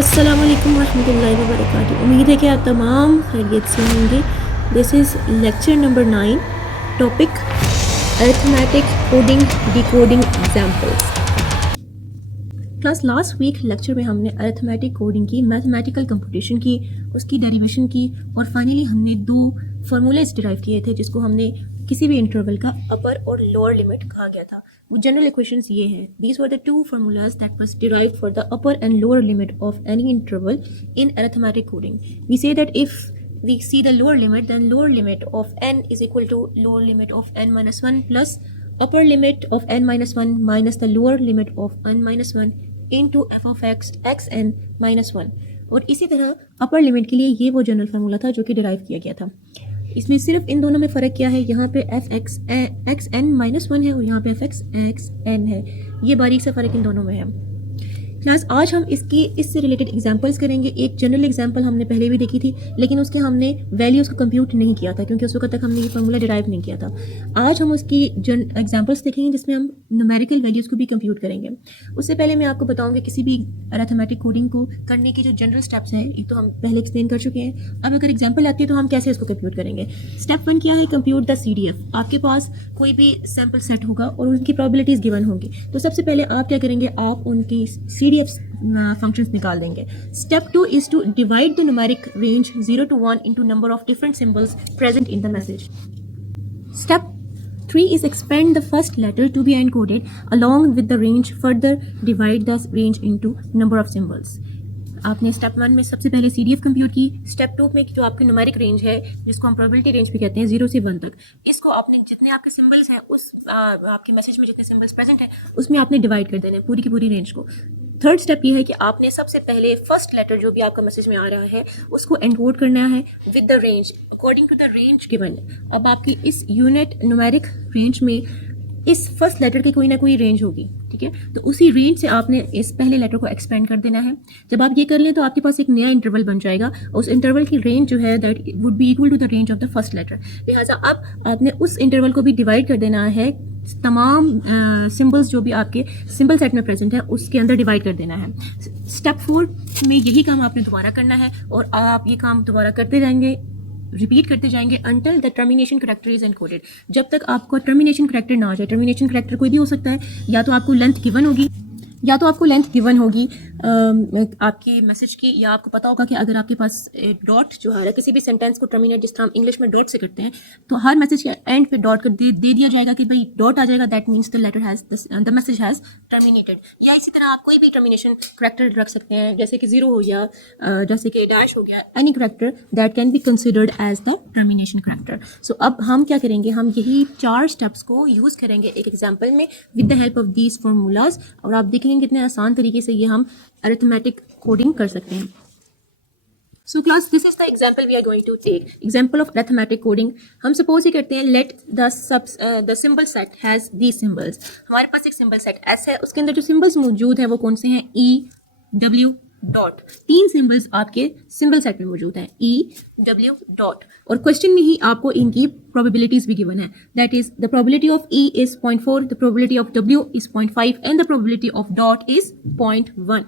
अस्सलाम वालेकुम रहमतुल्लाहि व बरकातुहू। उम्मीद है कि आप तमाम खैरियत से होंगे। This is lecture number 9, topic arithmetic coding decoding examples. Class last week lecture में हमने अरिथमेटिक कोडिंग की, मैथमेटिकल कंप्यूटेशन की, उसकी डेरिवेशन की और फाइनली हमने दो फार्मूलेज डिराइव किए थे जिसको हमने किसी भी इंटरवल का अपर और लोअर लिमिट कहा गया था। वो जनरल इक्वेशंस ये हैं। These were the two formulas that was derived for the upper and lower limit of any interval in arithmetic coding. We say that if we see the lower limit, then lower limit of n is equal to lower limit of n minus 1 plus upper limit of n minus 1 minus the lower limit of n minus 1 into f of x xn minus 1। और इसी तरह upper limit के लिए ये वो general formula था जो कि डिराइव किया गया था। इसमें सिर्फ इन दोनों में फ़र्क क्या है, यहाँ पे एफ एक्स एन माइनस 1 है और यहाँ पे एफ एक्स एन है। ये बारीक सा फ़र्क इन दोनों में है। क्लास आज हम इससे रिलेटेड एग्जांपल्स करेंगे। एक जनरल एग्जांपल हमने पहले भी देखी थी लेकिन उसके हमने वैल्यूज़ को कंप्यूट नहीं किया था क्योंकि उस वक्त तक हमने ये फार्मूला डिराइव नहीं किया था। आज हम उसकी एग्जांपल्स देखेंगे जिसमें हम न्यूमेरिकल वैल्यूज़ को भी कंप्यूट करेंगे। उससे पहले मैं आपको बताऊंगी किसी भी अरिथमेटिक कोडिंग को करने के जो जनरल स्टेप्स हैं, एक तो हम पहले एक्सप्लेन कर चुके हैं। अब अगर एग्जाम्पल आती है तो हम कैसे इसको कंप्यूट करेंगे। स्टेप 1 क्या है, कंप्यूट द CDF। आपके पास कोई भी सैम्पल सेट होगा और उनकी प्रोबेबिलिटीज़ गिवन होंगी। तो सबसे पहले आप क्या करेंगे, आप उनकी CDF फंक्शंस निकाल देंगे। Step 2 is to divide the numeric range 0 to 1 into number of different symbols present in the message. Step 3 is expand the first letter to be encoded along with the range. Further divide the range into number of symbols. आपने step 1 में सबसे पहले CDF compute की। Step 2 में जो आपकी numeric range है जिसको हम प्रोबेबिलिटी रेंज भी कहते हैं 0 से 1 तक, इसको आपने जितने आपके सिंबल्स हैं उस आपके मैसेज में जितने सिंबल्स प्रेजेंट हैं उसमें आपने डिवाइड कर देना है पूरी की पूरी रेंज को। थर्ड स्टेप ये है कि आपने सबसे पहले फर्स्ट लेटर जो भी आपका मैसेज में आ रहा है उसको एनकोड करना है with the range according to the range given. अब आपकी इस यूनिट न्यूमेरिक रेंज में इस फर्स्ट लेटर की कोई ना कोई रेंज होगी, ठीक है। तो उसी रेंज से आपने इस पहले लेटर को एक्सपेंड कर देना है। जब आप ये कर लें तो आपके पास एक नया इंटरवल बन जाएगा। उस इंटरवल की रेंज जो है that would be equal to the range of the first letter. लिहाजा अब आपने उस इंटरवल को भी डिवाइड कर देना है, तमाम सिंबल्स जो भी आपके सिंबल सेट में प्रेजेंट है उसके अंदर डिवाइड कर देना है। स्टेप 4 में यही काम आपने दोबारा करना है और आप ये काम दोबारा करते जाएंगे, रिपीट करते जाएंगे until the termination character is encoded। जब तक आपको टर्मिनेशन करेक्टर ना आ जाए। टर्मिनेशन करेक्टर कोई भी हो सकता है, या तो आपको लेंथ गिवन होगी आपके मैसेज की, या आपको पता होगा कि अगर आपके पास डॉट जो है किसी भी सेंटेंस को टर्मिनेट जिस तरह हम इंग्लिश में डॉट से करते हैं तो हर मैसेज के एंड पे डॉट कर दे दिया जाएगा कि भाई डॉट आ जाएगा, that means the letter has the message has terminated. या इसी तरह आप कोई भी टर्मिनेशन करेक्टर रख सकते हैं जैसे कि 0 हो गया, जैसे कि डैश हो गया, any character that can be considered as the termination character. So अब हम क्या करेंगे, हम यही 4 स्टेप्स को यूज़ करेंगे एक एग्जाम्पल में with the help of these formulas, और आप देखेंगे कितने आसान तरीके से ये हम अरिथमेटिक कोडिंग कर सकते हैं। So class, this is the example we are going to take. Example of arithmetic coding. हम suppose ये करते हैं let the symbol set has these symbols. हमारे पास एक symbol set S है, उसके अंदर जो symbols मौजूद हैं वो कौन से हैं, E, W, डॉट। 3 सिंबल्स आपके सिंबल सेट में मौजूद हैं, E, W, डॉट। और क्वेश्चन में ही आपको इनकी प्रोबेबिलिटीज भी गिवन है, that is the probability of E is 0.4, the probability of W is 0.5 and the probability of dot is 0.1।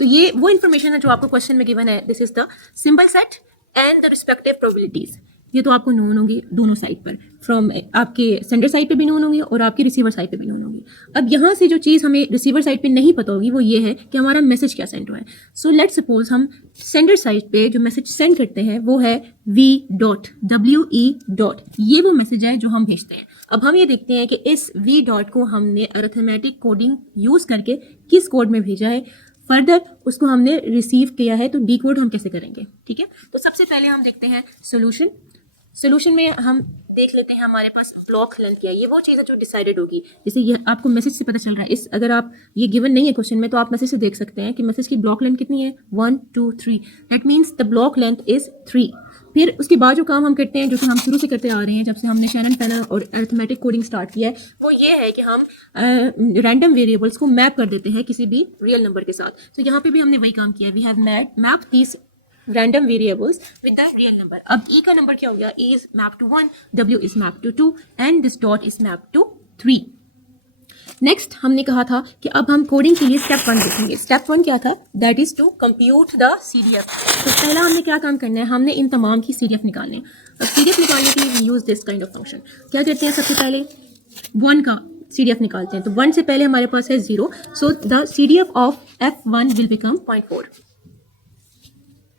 तो ये वो इन्फॉर्मेशन है जो आपको क्वेश्चन में गिवन है। This is the symbol set and the respective probabilities. ये तो आपको नोन होंगी दोनों साइड पर, फ्रॉम आपके सेंडर साइड पे भी नोन होंगी और आपकी रिसीवर साइड पे भी नोन होंगी। अब यहाँ से जो चीज़ हमें रिसीवर साइड पे नहीं पता होगी वो ये है कि हमारा मैसेज क्या सेंड हुआ है। सो लेट्स सपोज हम सेंडर साइड पे जो मैसेज सेंड करते हैं वो है V डॉट, WE डॉट। ये वो मैसेज है जो हम भेजते हैं। अब हम ये देखते हैं कि इस V डॉट को हमने अरिथमेटिक कोडिंग यूज़ करके किस कोड में भेजा है, फर्दर उसको हमने रिसीव किया है तो डीकोड हम कैसे करेंगे, ठीक है। तो सबसे पहले हम देखते हैं सोल्यूशन में हम देख लेते हैं हमारे पास ब्लॉक लेंथ क्या है। ये वो चीज़ है जो डिसाइडेड होगी, जैसे ये आपको मैसेज से पता चल रहा है। अगर आप ये गिवन नहीं है क्वेश्चन में तो आप मैसेज से देख सकते हैं कि मैसेज की ब्लॉक लेंथ कितनी है, 1 2 3। That means the block length is 3। फिर उसके बाद जो काम हम करते हैं, जो कि हम शुरू से करते आ रहे हैं जब से हमने शैनन पेनल और अरिथमेटिक कोडिंग स्टार्ट किया है, वो ये है कि हम रैंडम वेरिएबल्स को मैप कर देते हैं किसी भी रियल नंबर के साथ। तो यहाँ पे भी हमने वही काम किया, we have map these random variables with the real number. अब E का नंबर क्या हो गया, E is mapped to 1, W is mapped to 2 and this dot is mapped to 3. Next हमने कहा था कि अब हम कोडिंग के लिए स्टेप 1 देखेंगे। स्टेप 1 क्या था? That is to compute the CDF। तो पहला हमने क्या काम करना है, हमने इन तमाम की CDF निकालनी है। अब CDF निकालने के लिए use this kind of function. क्या करते हैं, सबसे पहले 1 का CDF निकालते हैं। तो 1 से पहले हमारे पास है 0, so the CDF of F1 will become 0.4।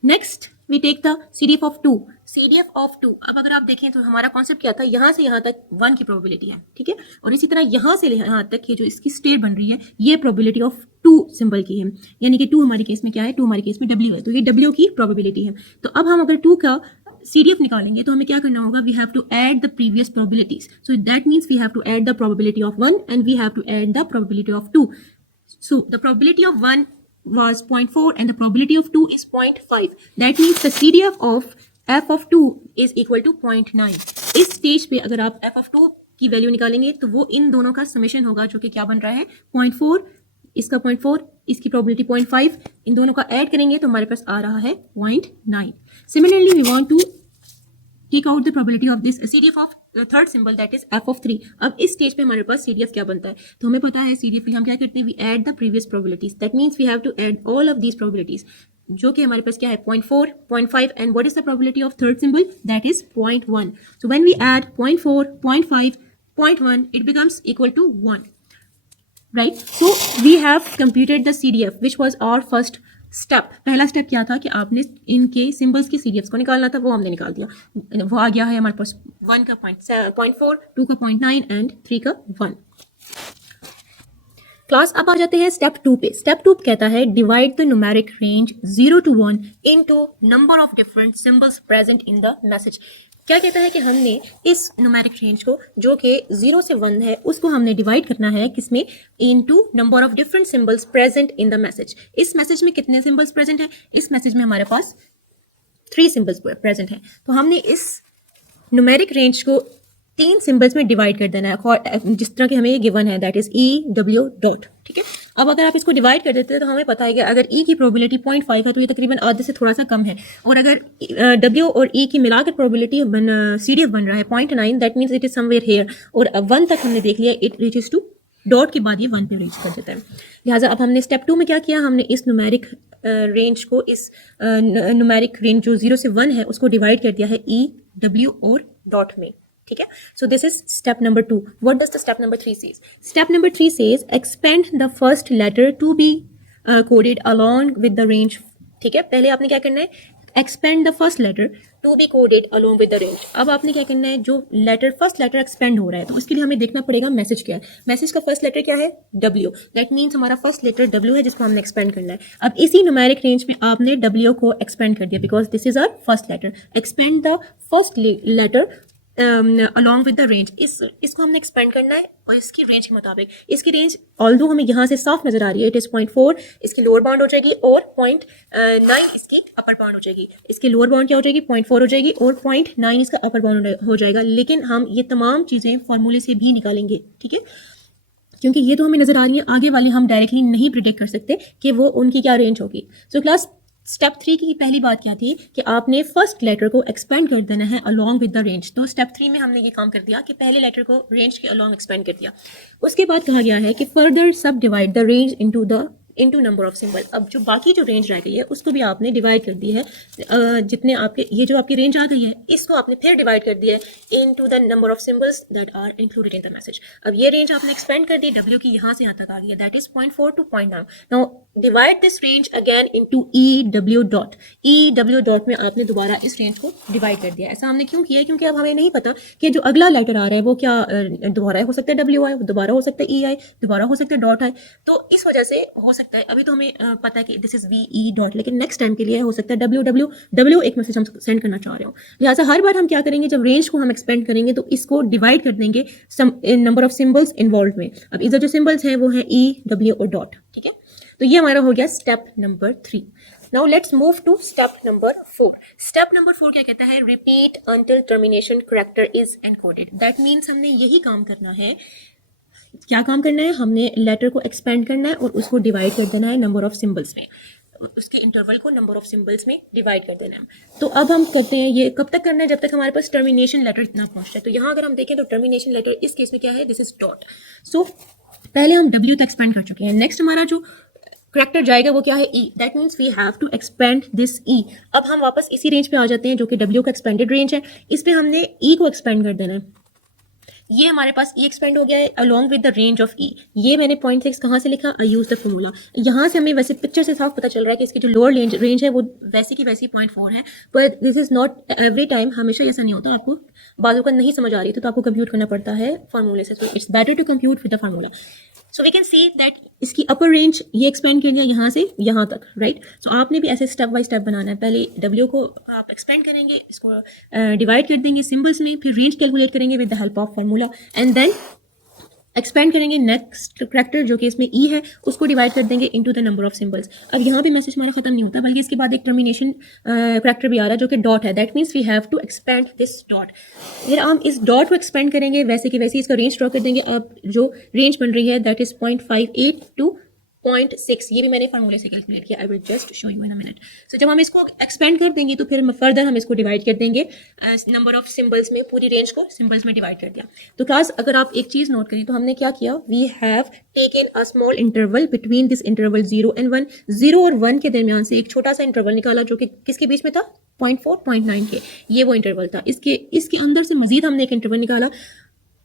Next we take the CDF of 2। CDF of 2, अब अगर आप देखें तो हमारा कॉन्सेप्ट क्या था, यहाँ से यहाँ तक 1 की प्रोबेबिलिटी है, ठीक है। और इसी तरह यहाँ से यहाँ तक ये जो इसकी स्टेट बन रही है, ये प्रोबेबिलिटी ऑफ 2 सिंबल की है, यानी कि 2 हमारे केस में क्या है, 2 हमारे केस में W है, तो ये W की प्रोबेबिलिटी है। तो अब हम अगर 2 का CDF निकालेंगे तो हमें क्या करना होगा, we have to add the previous probabilities. So that means we have to add the probability of 1 and we have to add the probability of 2। So the probability of 1 was 0.4 and the probability of 2 is 0.5. That means the CDF of f of 2 is equal to 0.9. इस stage पे अगर आप f of 2 की value निकालेंगे तो वो इन दोनों का समेशन होगा, जो कि क्या बन रहा है, 0.4, इसका 0.4, इसकी प्रोबेबिलिटी 0.5, इन दोनों का ऐड करेंगे तो हमारे पास आ रहा है 0.9। Similarly we want to take out the probability of this CDF of third symbol that is f of 3। अब इस स्टेज पे हमारे पास CDF क्या बनता है, तो हमें पता है CDF के हम क्या करते हैं, we add the previous probabilities. That means we have to add all of these probabilities, जो कि हमारे पास क्या है, 0.4, 0.5 and what is the probability of third symbol, that is 0.1। So when we add 0.4, 0.5, 0.1 it becomes equal to 1, right. So we have computed the CDF which was our first step. पहला step क्या था कि आपने इनके symbols के CDFs को निकालना था, वो हमने निकाल दिया। वो आ गया है हमारे पास 1 का 0.4, 2 का 0.9 एंड 3 का 1। क्लास अब आ जाते हैं स्टेप 2 पे। स्टेप 2 कहता है divide the numeric range 0 to 1 into number of different symbols present in the message. क्या कहता है कि हमने इस न्यूमेरिक रेंज को, जो कि 0 से 1 है, उसको हमने डिवाइड करना है किसमें, into number of different symbols present in the message. इस मैसेज में कितने सिंबल्स प्रेजेंट है, इस मैसेज में हमारे पास 3 सिंबल्स प्रेजेंट हैं। तो हमने इस न्यूमेरिक रेंज को 3 सिंबल्स में डिवाइड कर देना है, जिस तरह के हमें ये गिवन है, दैट इज EW डॉट, ठीक है। अब अगर आप इसको डिवाइड कर देते हैं तो हमें पता है कि अगर E की प्रोबेबिलिटी 0.5 है तो ये तकरीबन आधे से थोड़ा सा कम है, और अगर W और E की मिलाकर प्रोबेबिलिटी CDF बन रहा है 0.9, that means it is somewhere here, और 1 तक हमने देख लिया, इट रीचेस टू डॉट के बाद ये 1 पे रीच कर देता है। लिहाजा अब हमने स्टेप 2 में क्या किया, हमने इस न्यूमेरिक रेंज को, इस न्यूमेरिक रेंज जो 0 से 1 है, उसको डिवाइड कर दिया है EW और डॉट में, ठीक है। So this is step number 2। What does the step number 3 says? Step number 3 says expand the first letter to be coded along with the range, ठीक है। पहले आपने क्या करना है, expand the first letter to be coded along with the range. अब आपने क्या करना है, जो लेटर फर्स्ट लेटर एक्सपेंड हो रहा है, तो उसके लिए हमें देखना पड़ेगा मैसेज क्या है। मैसेज का फर्स्ट लेटर क्या है, W। दैट मीन्स हमारा फर्स्ट लेटर W है, जिसको हमने एक्सपेंड करना है। अब इसी न्यूमेरिक रेंज में आपने W को एक्सपेंड कर दिया, because this is our first letter. Expand the first letter along with the range, इसको हमने एक्सपेंड करना है और इसकी रेंज के मुताबिक। इसकी रेंज ऑल्दो हमें यहाँ से साफ नजर आ रही है, इट इज 0.4 इसकी लोअर बाउंड हो जाएगी, और 0.9 इसकी अपर बाउंड हो जाएगी। इसकी लोअर बाउंड क्या हो जाएगी, 0.4 हो जाएगी, और 0.9 इसका अपर बाउंड हो जाएगा। लेकिन हम ये तमाम चीज़ें फॉर्मूले से भी निकालेंगे, ठीक है, क्योंकि ये तो हमें नजर आ रही है, आगे वाले हम डायरेक्टली नहीं प्रिडिक्ट कर सकते कि वो उनकी क्या रेंज होगी। सो क्लास स्टेप 3 की पहली बात क्या थी कि आपने फर्स्ट लेटर को एक्सपेंड कर देना है अलोंग विद द रेंज। तो स्टेप 3 में हमने ये काम कर दिया कि पहले लेटर को रेंज के अलोंग एक्सपेंड कर दिया। उसके बाद कहा गया है कि फर्दर सब divide the range into number of symbol. अब जो बाकी जो रेंज रह गई है उसको भी आपने डिवाइड कर दी है, जितने आपके ये जो आपकी रेंज आ गई है इसको आपने फिर डिवाइड कर दिया है into the number of symbols that are included in the message. अब ये रेंज आपने एक्सपेंड कर दी, W की यहाँ से यहाँ तक आ गई है, that is 0.4 to 0.9। Now divide this range again into EW dot. EW dot में आपने दोबारा इस रेंज को डिवाइड कर दिया। ऐसा हमने क्यों किया, क्योंकि अब हमें नहीं पता कि जो अगला लेटर आ रहा है वो क्या दोबारा हो सकता है W आए, दोबारा हो सकता है E आए, दोबारा हो सकता है डॉट आए। तो इस वजह से हो सकता है, अभी तो हमें पता है कि दिस इज VE डॉट, लेकिन नेक्स्ट टाइम के लिए हो सकता है W एक मैसेज हम सेंड करना चाह रहे हो। लिहाजा हर बार हम क्या करेंगे, जब रेंज को हम एक्सपेंड करेंगे तो इसको डिवाइड कर देंगे नंबर ऑफ सिंबल्स इन्वॉल्व में। अब इधर जो सिंबल्स हैं वो है EW और डॉट, ठीक है। तो ये हमारा हो गया step number 3। Now let's move to step number 4। Step number 4 क्या कहता है, repeat until termination character is encoded. That means हमने यही काम करना है। क्या काम करना है, हमने लेटर को एक्सपेंड करना है और उसको डिवाइड कर देना है नंबर ऑफ सिंबल्स में, उसके इंटरवल को नंबर ऑफ सिंबल्स में डिवाइड कर देना है। तो अब हम करते हैं, ये कब तक करना है, जब तक हमारे पास टर्मिनेशन लेटर ना पहुंचता है। तो यहाँ अगर हम देखें तो टर्मिनेशन लेटर इस केस में क्या है, दिस इज डॉट। सो पहले हम W तक एक्सपेंड कर चुके हैं। नेक्स्ट हमारा जो करेक्टर जाएगा वो क्या है, E। That means we have to expand this E। अब हम वापस इसी रेंज पे आ जाते हैं जो कि W का एक्सपेंडेड रेंज है। इस पे हमने E को एक्सपेंड कर देना है। ये हमारे पास E एक्सपेंड हो गया है along with the range of E। ये मैंने 0.6 कहाँ से लिखा, आई यूज द फॉर्मूला। यहाँ से हमें वैसे पिक्चर से साफ पता चल रहा है कि इसकी जो लोअर रेंज है वो वैसी की वैसी 0.4 है, पर this is not every time, हमेशा ऐसा नहीं होता। आपको बाजू का नहीं समझ आ रही तो आपको कंप्यूट करना पड़ता है फार्मूले से, तो it's better to compute with the formula. So we can see that इसकी अपर रेंज ये एक्सपेंड कर दिया यहाँ से यहाँ तक, राइट। सो आपने भी ऐसे स्टेप बाय स्टेप बनाना है। पहले W को आप एक्सपेंड करेंगे, इसको डिवाइड कर देंगे सिंबल्स में, फिर रेंज कैलकुलेट करेंगे with the help of formula, and then expand करेंगे नेक्स्ट करेक्टर जो कि इसमें E है, उसको डिवाइड कर देंगे into the number of symbols. अब यहाँ पे मैसेज हमारा खत्म नहीं होता, बल्कि इसके बाद एक टर्मिनेशन करेक्टर भी आ रहा है जो कि डॉट है। That means we have to expand this dot. फिर हम इस डॉट को एक्सपेंड करेंगे वैसे कि वैसे इसका रेंज ड्रॉ कर देंगे। अब जो रेंज बन रही है दैट इज 0.58 टू 0.6, ये भी मैंने फार्मूले से कैलकुलेट किया। I will just show you in a minute. So जब हम इसको एक्सपेंड कर देंगे तो फिर फर्दर हम इसको डिवाइड कर देंगे नंबर ऑफ सिंबल्स में, पूरी रेंज को सिंबल्स में डिवाइड कर दिया। तो क्लास अगर आप एक चीज़ नोट करें तो हमने क्या किया, we have taken a small interval between this interval 0 and 1। 0 और 1 के दरमियान से एक छोटा सा इंटरवल निकाला जो कि किसके बीच में था, 0.4 0.9 के, ये वो इंटरवल था। इसके अंदर से मजीद हमने एक इंटरवल निकाला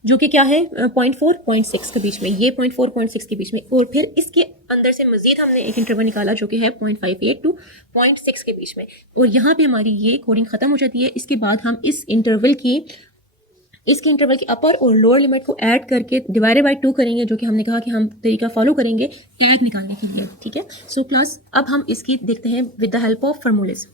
जो कि क्या है 0.4 0.6 के बीच में, ये 0.4 0.6 के बीच में, और फिर इसके अंदर से मजीद हमने एक इंटरवल निकाला जो कि है 0.58 टू 0.6 के बीच में, और यहाँ पे हमारी ये कोडिंग खत्म हो जाती है। इसके बाद हम इसके इंटरवल की अपर और लोअर लिमिट को ऐड करके डिवाइडेड बाय 2 करेंगे, जो कि हमने कहा कि हम तरीका फॉलो करेंगे टैग निकालने के लिए, ठीक है। सो क्लास अब हम इसकी देखते हैं विद द हेल्प ऑफ फार्मूलेज।